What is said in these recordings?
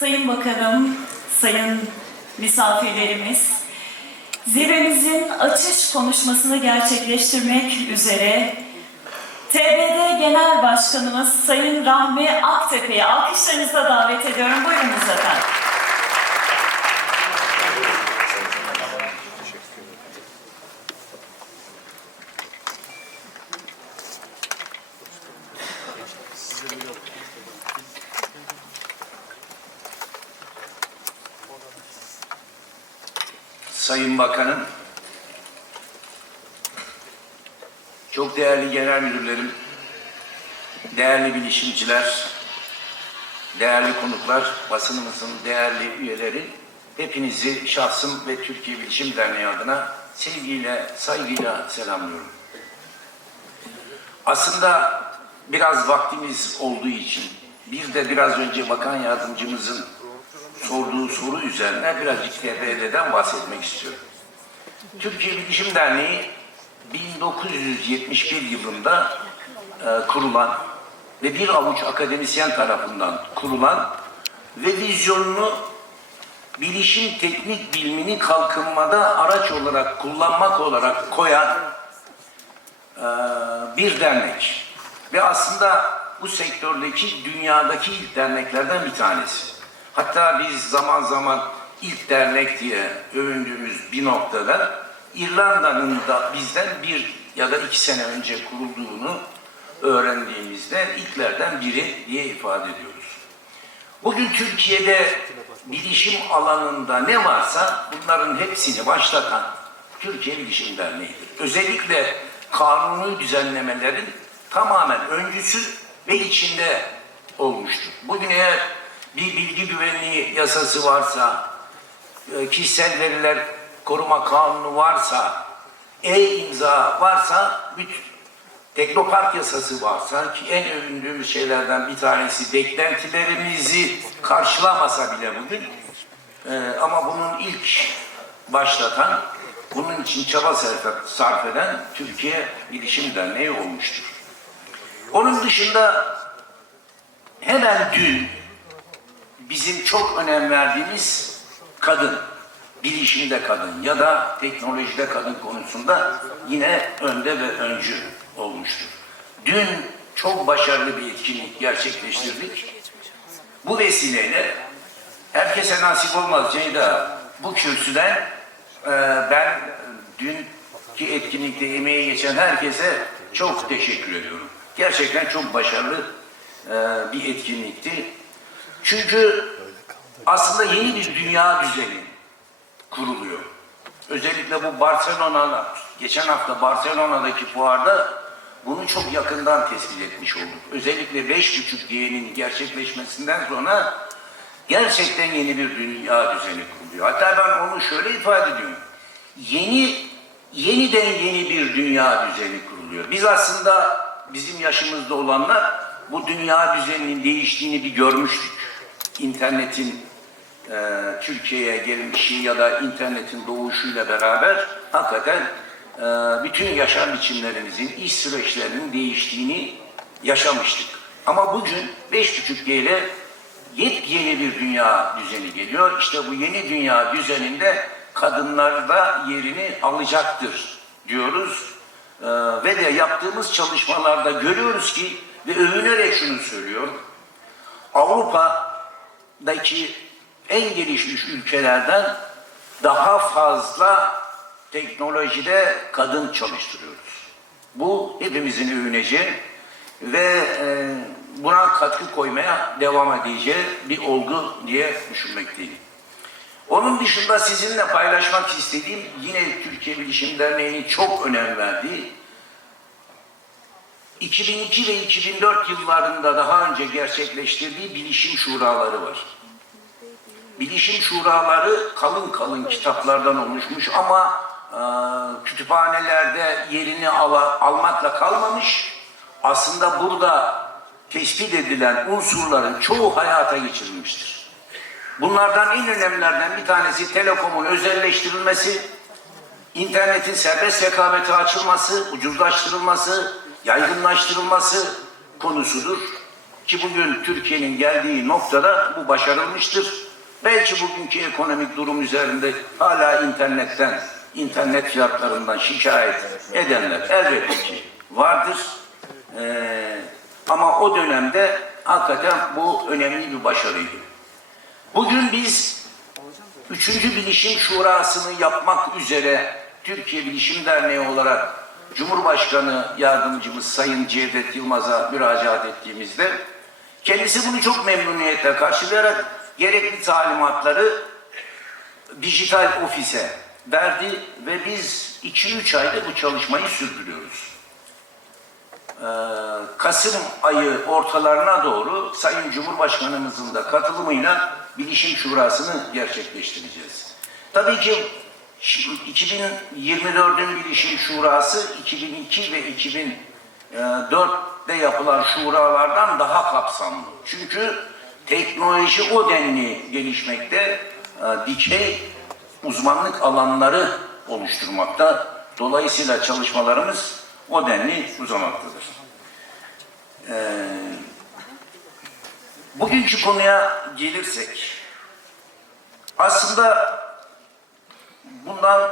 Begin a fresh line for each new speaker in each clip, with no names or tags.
Sayın Bakanım, sayın misafirlerimiz, zirvemizin açış konuşmasını gerçekleştirmek üzere TBD Genel Başkanımız Sayın Rahmi Aktepe'yi alkışlarınızla davet ediyorum. Buyurunuz efendim.
Sayın Bakanım, çok değerli genel müdürlerim, değerli bilişimciler, değerli konuklar, basınımızın değerli üyeleri, hepinizi şahsım ve Türkiye Bilişim Derneği adına sevgiyle, saygıyla selamlıyorum. Aslında biraz vaktimiz olduğu için, bir de biraz önce Bakan Yardımcımızın sorduğu soru üzerine birazcık TBD'den bahsetmek istiyorum. Türkiye Bilişim Derneği 1971 yılında e, kurulan ve bir avuç akademisyen tarafından kurulan ve vizyonunu bilişim teknik bilimini kalkınmada araç olarak kullanmak olarak koyan e, bir dernek. Ve aslında bu sektördeki dünyadaki ilk derneklerden bir tanesi. Hatta biz zaman zaman ilk dernek diye övündüğümüz bir noktada İrlanda'nın da bizden bir ya da iki sene önce kurulduğunu öğrendiğimizde ilklerden biri diye ifade ediyoruz. Bugün Türkiye'de bilişim alanında ne varsa bunların hepsini başlatan Türkiye Bilişim Derneği'dir. Özellikle kanuni düzenlemelerin tamamen öncüsü ve içinde olmuştur. Bugün eğer bir bilgi güvenliği yasası varsa, e, kişisel veriler koruma kanunu varsa, e-imza varsa, bütün Teknopark yasası varsa ki en övündüğümüz şeylerden bir tanesi beklentilerimizi karşılamasa bile bugün e, ama bunun ilk başlatan, bunun için çaba sarf- eden Türkiye Bilişim Derneği olmuştur. Onun dışında hemen dün bizim çok önem verdiğimiz kadın, bilişimde kadın ya da teknolojide kadın konusunda yine önde ve öncü olmuştur. Dün çok başarılı bir etkinlik gerçekleştirdik. Bu vesileyle herkese nasip olmaz Ceyda. Bu kürsüden e, ben dünkü etkinlikte emeği geçen herkese çok teşekkür ediyorum. Gerçekten çok başarılı e, bir etkinlikti. Çünkü aslında yeni bir dünya düzeni kuruluyor. Özellikle bu Barcelona'da, geçen hafta Barcelona'daki fuarda bunu çok yakından tespit etmiş olduk. Özellikle 5.5G'nin gerçekleşmesinden sonra gerçekten yeni bir dünya düzeni kuruluyor. Hatta ben onu şöyle ifade ediyorum. Yeni, yeniden yeni bir dünya düzeni kuruluyor. Biz aslında bizim yaşımızda olanlar bu dünya düzeninin değiştiğini bir görmüştük. İnternetin e, Türkiye'ye gelmişi ya da internetin doğuşuyla beraber hakikaten e, bütün yaşam biçimlerimizin, iş süreçlerinin değiştiğini yaşamıştık. Ama bugün 5.5G ile yepyeni bir dünya düzeni geliyor. İşte bu yeni dünya düzeninde kadınlar da yerini alacaktır diyoruz. Ee, ve de yaptığımız çalışmalarda görüyoruz ki ve övünerek şunu söylüyorum. Avrupa'daki en gelişmiş ülkelerden daha fazla teknolojide kadın çalıştırıyoruz. Bu hepimizin övüneceği ve e, buna katkı koymaya devam edeceği bir olgu diye düşünmekteyim. Onun dışında sizinle paylaşmak istediğim yine Türkiye Bilişim Derneği'nin çok önem verdiği 2002 ve 2004 yıllarında daha önce gerçekleştirdiği bilişim şuraları var. Bilişim şuraları kalın kalın kitaplardan oluşmuş ama e, kütüphanelerde yerini ala- almakla kalmamış. Aslında burada tespit edilen unsurların çoğu hayata geçirilmiştir. Bunlardan en önemlilerden bir tanesi telekomun özelleştirilmesi, internetin serbest rekabete açılması, ucuzlaştırılması, yaygınlaştırılması konusudur. Ki bugün Türkiye'nin geldiği noktada bu başarılmıştır. Belki bugünkü ekonomik durum üzerinde hala internetten, internet fiyatlarından şikayet edenler elbette ki vardır. Ee, ama o dönemde hakikaten bu önemli bir başarıydı. Bugün biz Üçüncü Bilişim Şurası'nı yapmak üzere Türkiye Bilişim Derneği olarak Cumhurbaşkanı Yardımcımız Sayın Cevdet Yılmaz'a müracaat ettiğimizde kendisi bunu çok memnuniyetle karşılayarak gerekli talimatları dijital ofise verdi ve biz 2-3 ayda bu çalışmayı sürdürüyoruz. Ee, Kasım ayı ortalarına doğru Sayın Cumhurbaşkanımızın da katılımıyla Bilişim Şurası'nı gerçekleştireceğiz. Tabii ki 2024'ün Bilişim Şurası 2002 ve 2004'te yapılan şuralardan daha kapsamlı. Çünkü teknoloji o denli gelişmekte, e, dikey uzmanlık alanları oluşturmakta. Dolayısıyla çalışmalarımız o denli uzamaktadır. Ee, bugünkü konuya gelirsek, aslında bundan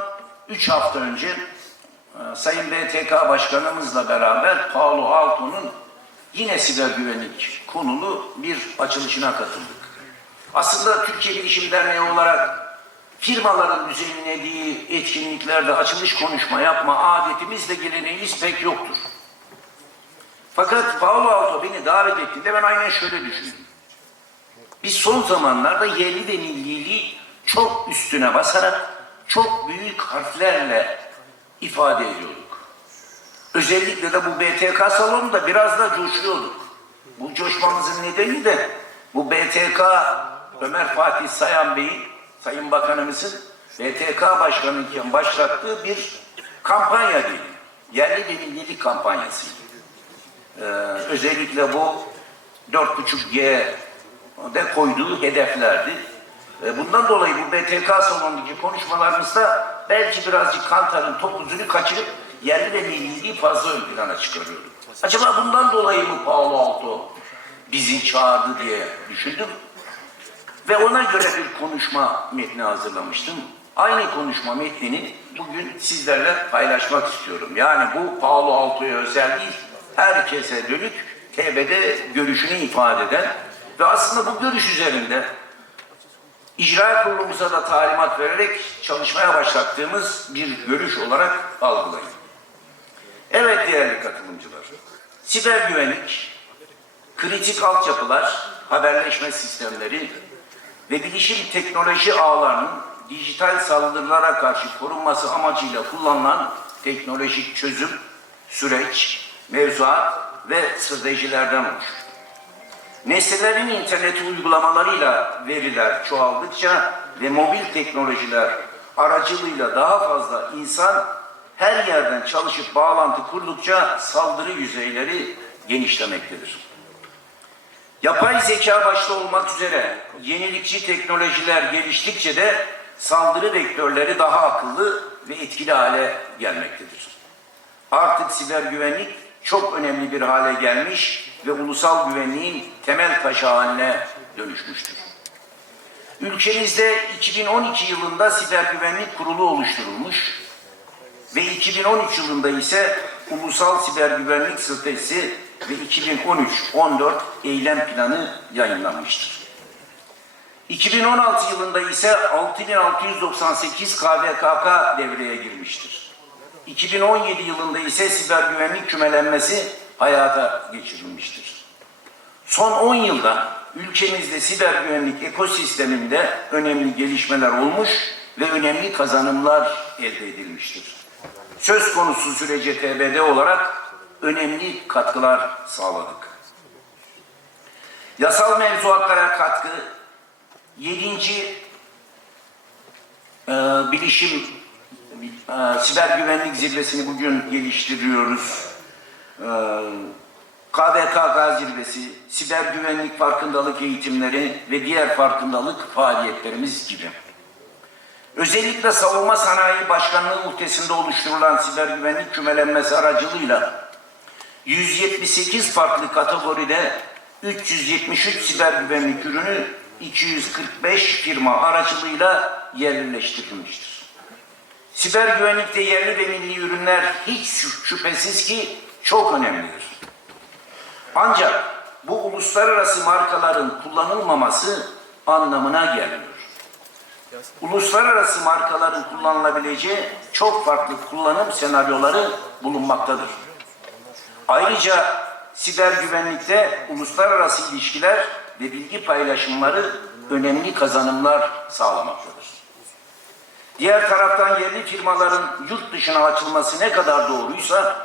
üç hafta önce e, Sayın BTK Başkanımızla beraber Paolo Alto'nun yine siber güvenlik konulu bir açılışına katıldık. Aslında Türkiye Bilişim Derneği olarak firmaların düzenlediği etkinliklerde açılış konuşma yapma adetimiz ve geleneğimiz pek yoktur. Fakat Paolo Alto beni davet ettiğinde ben aynen şöyle düşündüm. Biz son zamanlarda yerli ve milliliği çok üstüne basarak çok büyük harflerle ifade ediyorduk. Özellikle de bu BTK salonunda biraz da coşuyorduk. Bu coşmamızın nedeni de bu BTK Ömer Fatih Sayan Bey'in, Sayın Bakanımızın BTK Başkanı'yken başlattığı bir kampanya değil. Yerli ve millilik kampanyası. Ee, özellikle bu 4.5G'de koyduğu hedeflerdi. Bundan dolayı bu BTK salonundaki konuşmalarımızda belki birazcık Kantar'ın topuzunu kaçırıp yerli ve milliliği fazla ön plana çıkarıyorduk. Acaba bundan dolayı mı Paolo Alto bizi çağırdı diye düşündüm. Ve ona göre bir konuşma metni hazırlamıştım. Aynı konuşma metnini bugün sizlerle paylaşmak istiyorum. Yani bu Paolo Alto'ya özel değil, herkese dönük TB'de görüşünü ifade eden ve aslında bu görüş üzerinde icra kurulumuza da talimat vererek çalışmaya başlattığımız bir görüş olarak algılayın. Evet değerli katılımcılar, siber güvenlik, kritik altyapılar, haberleşme sistemleri ve bilişim teknoloji ağlarının dijital saldırılara karşı korunması amacıyla kullanılan teknolojik çözüm, süreç, mevzuat ve stratejilerden oluşur. Nesnelerin interneti uygulamalarıyla veriler çoğaldıkça ve mobil teknolojiler aracılığıyla daha fazla insan her yerden çalışıp bağlantı kurdukça saldırı yüzeyleri genişlemektedir. Yapay zeka başta olmak üzere yenilikçi teknolojiler geliştikçe de saldırı vektörleri daha akıllı ve etkili hale gelmektedir. Artık siber güvenlik çok önemli bir hale gelmiş ve ulusal güvenliğin temel taşı haline dönüşmüştür. Ülkemizde 2012 yılında Siber Güvenlik Kurulu oluşturulmuş ve 2013 yılında ise Ulusal Siber Güvenlik Stratejisi ve 2013-14 eylem planı yayınlanmıştır. 2016 yılında ise 6698 KVKK devreye girmiştir. 2017 yılında ise siber güvenlik kümelenmesi hayata geçirilmiştir. Son 10 yılda ülkemizde siber güvenlik ekosisteminde önemli gelişmeler olmuş ve önemli kazanımlar elde edilmiştir. Söz konusu sürece TBD olarak önemli katkılar sağladık. Yasal mevzuatlara katkı, 7. Ee, bilişim e, siber güvenlik zirvesini bugün geliştiriyoruz. Ee, KVKK zirvesi, siber güvenlik farkındalık eğitimleri ve diğer farkındalık faaliyetlerimiz gibi. Özellikle savunma sanayi başkanlığı uhdesinde oluşturulan siber güvenlik kümelenmesi aracılığıyla 178 farklı kategoride 373 siber güvenlik ürünü 245 firma aracılığıyla yerleştirilmiştir. Siber güvenlikte yerli ve milli ürünler hiç şü- şüphesiz ki çok önemlidir. Ancak bu uluslararası markaların kullanılmaması anlamına gelmiyor. Uluslararası markaların kullanılabileceği çok farklı kullanım senaryoları bulunmaktadır. Ayrıca siber güvenlikte uluslararası ilişkiler ve bilgi paylaşımları önemli kazanımlar sağlamaktadır. Diğer taraftan yerli firmaların yurt dışına açılması ne kadar doğruysa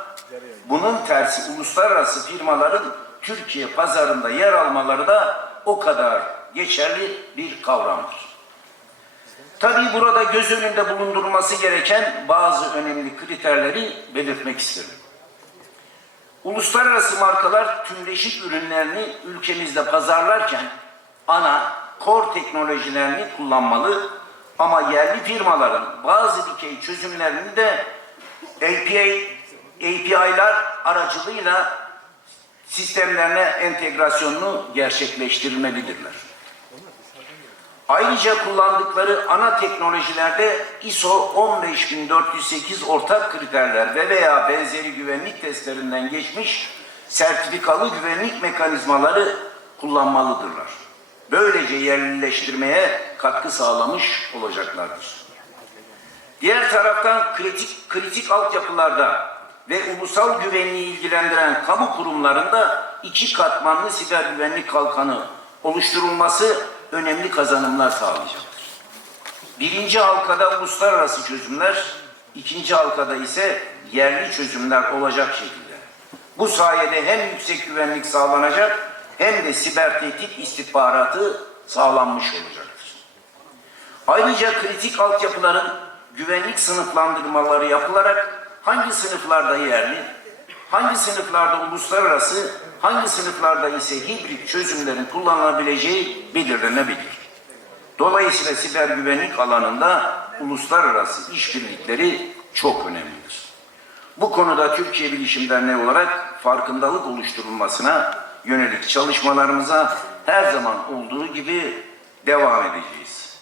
bunun tersi uluslararası firmaların Türkiye pazarında yer almaları da o kadar geçerli bir kavramdır. Tabii burada göz önünde bulundurulması gereken bazı önemli kriterleri belirtmek isterim. Uluslararası markalar tümleşik ürünlerini ülkemizde pazarlarken ana core teknolojilerini kullanmalı ama yerli firmaların bazı dikey çözümlerini de API, API'lar aracılığıyla sistemlerine entegrasyonunu gerçekleştirmelidirler. Ayrıca kullandıkları ana teknolojilerde ISO 15408 ortak kriterler ve veya benzeri güvenlik testlerinden geçmiş sertifikalı güvenlik mekanizmaları kullanmalıdırlar. Böylece yerlileştirmeye katkı sağlamış olacaklardır. Diğer taraftan kritik, kritik altyapılarda ve ulusal güvenliği ilgilendiren kamu kurumlarında iki katmanlı siber güvenlik kalkanı oluşturulması önemli kazanımlar sağlayacaktır. Birinci halkada uluslararası çözümler, ikinci halkada ise yerli çözümler olacak şekilde. Bu sayede hem yüksek güvenlik sağlanacak hem de siber tehdit istihbaratı sağlanmış olacaktır. Ayrıca kritik altyapıların güvenlik sınıflandırmaları yapılarak hangi sınıflarda yerli, hangi sınıflarda uluslararası, hangi sınıflarda ise hibrit çözümlerin kullanılabileceği belirlenebilir. Dolayısıyla siber güvenlik alanında uluslararası işbirlikleri çok önemlidir. Bu konuda Türkiye Bilişim Derneği olarak farkındalık oluşturulmasına yönelik çalışmalarımıza her zaman olduğu gibi devam edeceğiz.